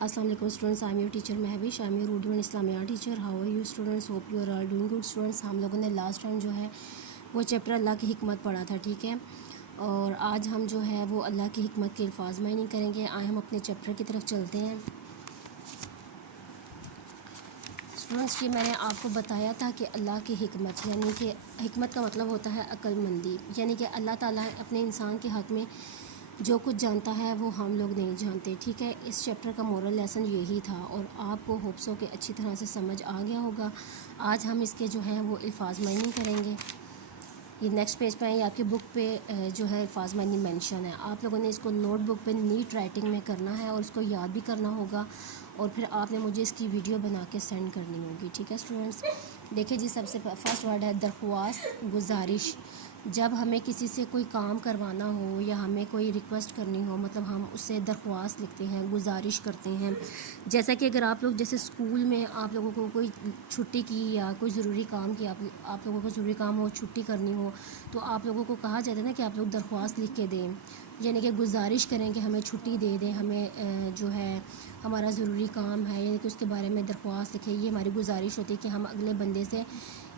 Assalamu alaikum students, I am your teacher Mehwish. I am your Urdu and Islamiyat teacher. How are you students? Hope you are all doing good students. हम लोगों ने last time जो है वो chapter अल्लाह की हिकमत पढ़ा था, ठीक है। और आज हम जो है वो अल्लाह की हिकमत के अल्फाज मायने करेंगे। आए हम अपने चैप्टर की तरफ चलते हैं। स्टूडेंट्स, ये मैंने आपको बताया था कि अल्लाह की हिकमत यानी कि हिकमत का मतलब होता है अक्लमंदी, यानी कि अल्लाह ताला अपने इंसान के हक़ में जो कुछ जानता है वो हम लोग नहीं जानते, ठीक है। इस चैप्टर का मोरल लेसन यही था और आपको होप्स हो कि अच्छी तरह से समझ आ गया होगा। आज हम इसके जो हैं वो अल्फाज मायने करेंगे। ये नेक्स्ट पेज पे है, ये आपकी बुक पे जो है अल्फाज मायने मेंशन है। आप लोगों ने इसको नोटबुक पे नीट राइटिंग में करना है और इसको याद भी करना होगा और फिर आपने मुझे इसकी वीडियो बना के सेंड करनी होगी, ठीक है स्टूडेंट्स। देखिए जी, सबसे फर्स्ट वर्ड है दरख्वास्त, गुजारिश। जब हमें किसी से कोई काम करवाना हो या हमें कोई रिक्वेस्ट करनी हो, मतलब हम उससे दरख्वास्त लिखते हैं, गुजारिश करते हैं। जैसा कि अगर आप लोग जैसे स्कूल में आप लोगों को कोई छुट्टी की या कोई ज़रूरी काम की, आप लोगों को ज़रूरी काम हो, छुट्टी करनी हो, तो आप लोगों को कहा जाता है ना कि आप लोग दरख्वास्त लिख के दें, यानी कि गुजारिश करें कि हमें छुट्टी दे दें, हमें जो है हमारा ज़रूरी काम है, यानी कि उसके बारे में दरख्वास्त लिखें। ये हमारी गुजारिश होती है कि हम अगले बंदे से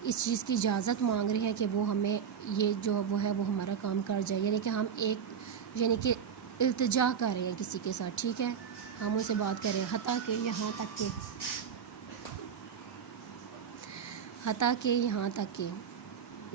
इस चीज़ की इजाज़त मांग रहे हैं कि वो हमें ये जो वो है वो हमारा काम कर जाए, यानी कि हम एक यानी कि इल्तिजा कर रहे हैं किसी के साथ, ठीक है। हम उनसे बात कर रहे हैं हता के यहाँ तक के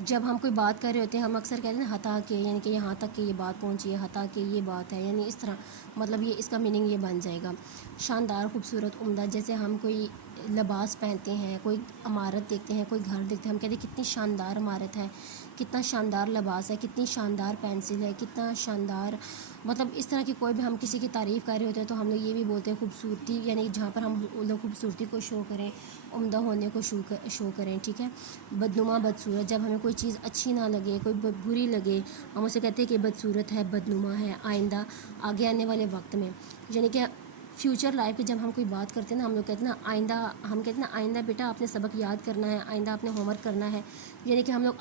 जब हम कोई बात कर रहे होते हैं हम अक्सर कहते हैं ना हता के, यानी कि यहाँ तक कि ये बात पहुँची है, हता के ये बात है, यानी इस तरह मतलब ये इसका मीनिंग ये बन जाएगा। शानदार, खूबसूरत, उम्दा। जैसे हम कोई लिबास पहनते हैं, कोई इमारत देखते हैं, कोई घर देखते हैं, हम कहते हैं कितनी शानदार इमारत है, कितना शानदार लिबास है, कितनी शानदार पेंसिल है, कितना शानदार, मतलब इस तरह की कोई भी हम किसी की तारीफ़ कर रहे होते हैं तो हम लोग ये भी बोलते हैं खूबसूरती, यानी जहाँ पर हम लोग खूबसूरती को शो करें, उम्दा होने को शो करें, ठीक है। बदनुमा, बदसूरत। जब हमें कोई चीज़ अच्छी ना लगे, कोई बुरी लगे, हम उसे कहते हैं कि बदसूरत है, बदनुमा है। आइंदा, आगे आने वाले वक्त में, यानी कि फ्यूचर लाइफ की जब हम कोई बात करते हैं ना, हम लोग कहते हैं ना आइंदा, हम कहते हैं ना आइंदा बेटा आपने सबक याद करना है, आइंदा आपने होमवर्क करना है, यानी कि हम लोग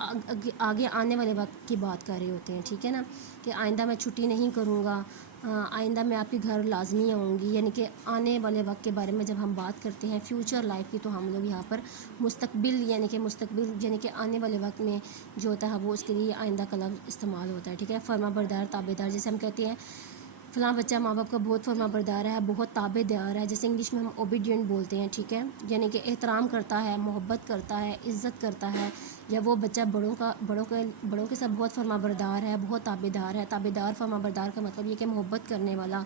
आगे आने वाले वक्त की बात कर रहे होते हैं, ठीक है ना। कि आइंदा मैं छुट्टी नहीं करूँगा, आइंदा मैं आपके घर लाजमी आऊँगी, यानी कि आने वाले वक्त के बारे में जब हम बात करते हैं फ्यूचर लाइफ की, तो हम लोग यहाँ पर मुस्तकबिल यानी कि आने वाले वक्त में जो होता है वो उसके लिए आइंदा का लफ्ज़ इस्तेमाल होता है, ठीक है। फर्मा बरदार, ताबेदार। जैसे हम कहते हैं फ़लाँ बच्चा माँ बाप का बहुत फर्मा बरदार है, बहुत ताबेदार है, जैसे इंग्लिश में हम ओबीडियंट बोलते हैं, ठीक है। यानी कि एहतराम करता है, मोहब्बत करता है, इज़्ज़त करता है, या वो बच्चा बड़ों के साथ बहुत फर्मा बरदार है, बहुत ताबेदार है। ताबेदार, फर्मा बरदार का मतलब ये कि मोहब्बत करने वाला,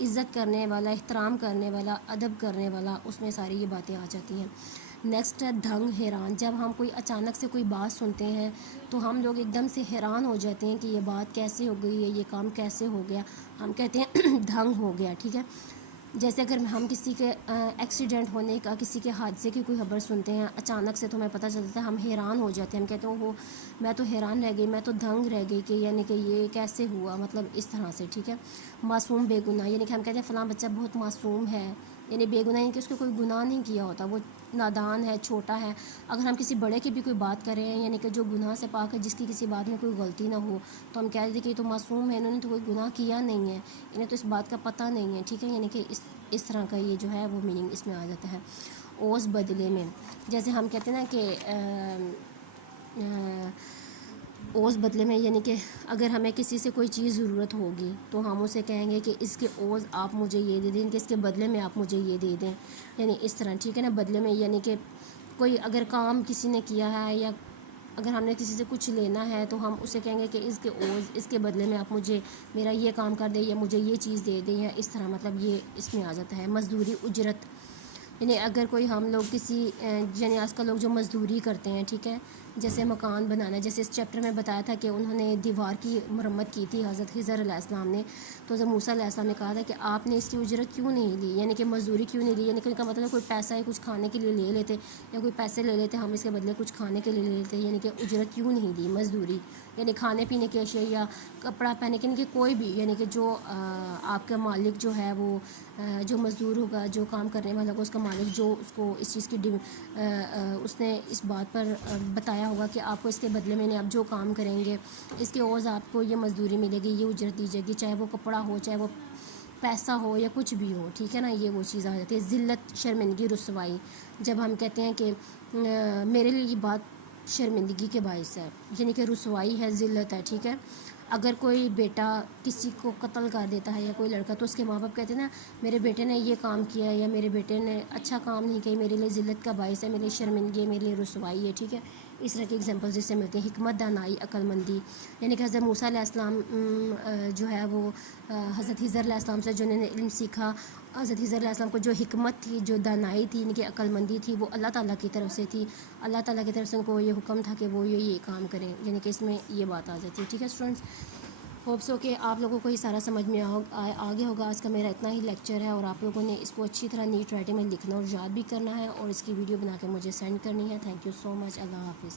इज़्ज़त करने वाला, एहतराम करने वाला, अदब करने वाला, उसमें सारी ये बातें आ जाती हैं। नेक्स्ट है दंग, हैरान। जब हम कोई अचानक से कोई बात सुनते हैं तो हम लोग एकदम से हैरान हो जाते हैं कि ये बात कैसे हो गई है, ये काम कैसे हो गया, हम कहते हैं दंग हो गया, ठीक है। जैसे अगर हम किसी के एक्सीडेंट होने का, किसी के हादसे की कोई खबर सुनते हैं अचानक से, तो हमें पता चलता है, हम हैरान हो जाते हैं, हम कहते हैं हो मैं तो हैरान रह गई, मैं तो दंग रह गई कि यानी कि ये कैसे हुआ, मतलब इस तरह से, ठीक है। मासूम, बेगुनाह। यानी कि हम कहते हैं फ़लाँ बच्चा बहुत मासूम है, यानी बेगुनाह यानी कि उसको कोई गुनाह नहीं किया होता, वो नादान है, छोटा है। अगर हम किसी बड़े की भी कोई बात कर रहे हैं, यानी कि जो गुनाह से पाक है, जिसकी किसी बात में कोई गलती ना हो, तो हम कह देते कि ये तो मासूम है, इन्होंने तो कोई गुनाह किया नहीं है, इन्हें तो इस बात का पता नहीं है, ठीक है। यानी कि इस तरह का ये जो है वो मीनिंग इसमें आ जाता है। ओस, बदले में। जैसे हम कहते हैं ना कि ओस बदले में, यानी कि अगर हमें किसी से कोई चीज़ ज़रूरत होगी तो हम उसे कहेंगे कि इसके ओस आप मुझे ये दे दें, कि इसके बदले में आप मुझे ये दे दें, यानी इस तरह, ठीक है ना। बदले में यानी कि कोई अगर काम किसी ने किया है या अगर हमने किसी से कुछ लेना है तो हम उसे कहेंगे कि इसके ओस, इसके बदले में आप मुझे मेरा ये काम कर दें या मुझे ये चीज़ दे दें, या इस तरह, मतलब ये इसमें आ जाता है। मज़दूरी, उजरत। यानी अगर कोई हम लोग किसी यानी आजकल लोग जो मज़दूरी करते हैं, ठीक है, जैसे मकान बनाना, जैसे इस चैप्टर में बताया था कि उन्होंने दीवार की मरम्मत की थी हज़रत खिज़र अलैहिस्सलाम ने, तो जब मूसा अलैहिस्सलाम ने कहा था कि आपने इसकी उजरत क्यों नहीं ली, यानी कि मज़दूरी क्यों नहीं ली, यानी कि उनका मतलब कोई पैसा है कुछ खाने के लिए ले लेते, या कोई पैसे ले लेते, हम इसके बदले कुछ खाने के लिए ले लेते, यानी कि उजरत क्यों नहीं दी, मज़दूरी, यानी खाने पीने की अशिया या कपड़ा पहने के, यानी कि कोई भी, यानी कि जो आपका मालिक जो है वो जो मज़दूर होगा, जो काम करने वाला होगा, उसका मालिक जो उसको इस चीज़ की उसने इस बात पर बताया होगा कि आपको इसके बदले में आप जो काम करेंगे इसके ओज़ आपको ये मज़दूरी मिलेगी, ये उजरत दी जाएगी, चाहे वो कपड़ा हो, चाहे वो پیسہ ہو یا کچھ بھی ہو، ٹھیک ہے نا، یہ وہ چیز آ جاتی ہے، ذلت، شرمندگی، رسوائی. جب ہم کہتے ہیں کہ میرے لیے یہ بات شرمندگی کے باعث ہے، یعنی کہ رسوائی ہے، ذلت ہے، ٹھیک ہے. اگر کوئی بیٹا کسی کو قتل کر دیتا ہے یا کوئی لڑکا، تو اس کے ماں باپ کہتے ہیں نا میرے بیٹے نے یہ کام کیا ہے یا میرے بیٹے نے اچھا کام نہیں کیا، میرے لیے ذلت کا باعث ہے، میرے لیے شرمندگی ہے، میرے لیے رسوائی ہے، ٹھیک ہے. اس طرح کی ایگزامپل جس سے ملتے ہیں. حکمت، دانائی، عقل مندی، یعنی کہ حضرت موسیٰ علیہ السلام جو ہے وہ حضرت خضر علیہ السلام سے جو انہوں نے علم سیکھا، حضرت خضر علیہ السلام کو جو حکمت تھی، جو دانائی تھی، یعنی کہ عقل مندی تھی، وہ اللہ تعالیٰ کی طرف سے تھی. اللہ تعالیٰ کی طرف سے ان کو یہ حکم تھا کہ وہ یہ کام کریں، یعنی کہ اس میں یہ بات آ جاتی ہے. ٹھیک ہے اسٹوڈنٹس، ہوپ سو کہ آپ لوگوں کو یہ سارا سمجھ میں آگے ہوگا. آج کا میرا اتنا ہی لیکچر ہے، اور آپ لوگوں نے اس کو اچھی طرح نیٹ رائٹنگ میں لکھنا اور یاد بھی کرنا ہے، اور اس کی ویڈیو بنا کے مجھے سینڈ کرنی ہے. تھینک یو سو مچ. اللہ حافظ.